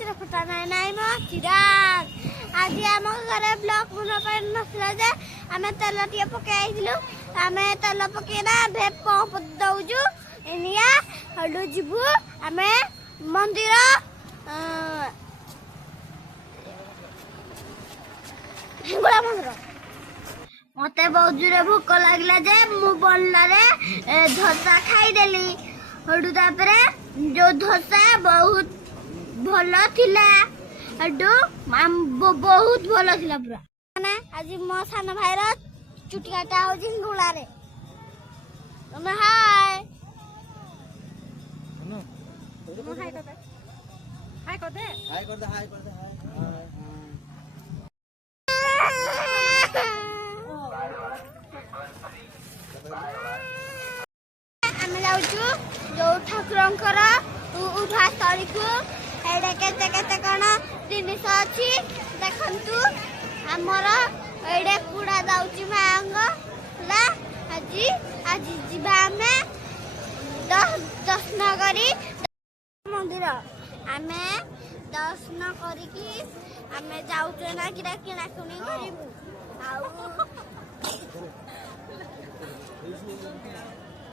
चिरफटा नाई म चिराग आज आम घरे ब्लॉक बना पार नसला जे आमे तेल टिए पकाइदिलु आमे तेल पकेना भे पंप दउजु एनिया हडु जिबु आमे मंदिर हिंगुला मंदिर मते बहुत जोरे भूख लागला जे मु बनलारे धोसा खाई देली हडु तापरे जो धोसा बहुत भलो थिला हडु बहुत भलो थिला पूरा ना आज मो सान भाईर चुटी काटा हो हिंगुला रे तमे हाय हाय कर दे हाय कर दे हाय कर दे हाय कर दे हाय आमे जाउछु जो ठाकुरंकर उभा स्थली को एडे केते केते कोन जिनिस अछि देखंतु हमर एडे कुडा जाउछि मांग ला आज जिबा में 10 नगरी मंदिर आमे दर्शन करिकी आमे जाउछु ना किरा किना कुनी करिबु आउ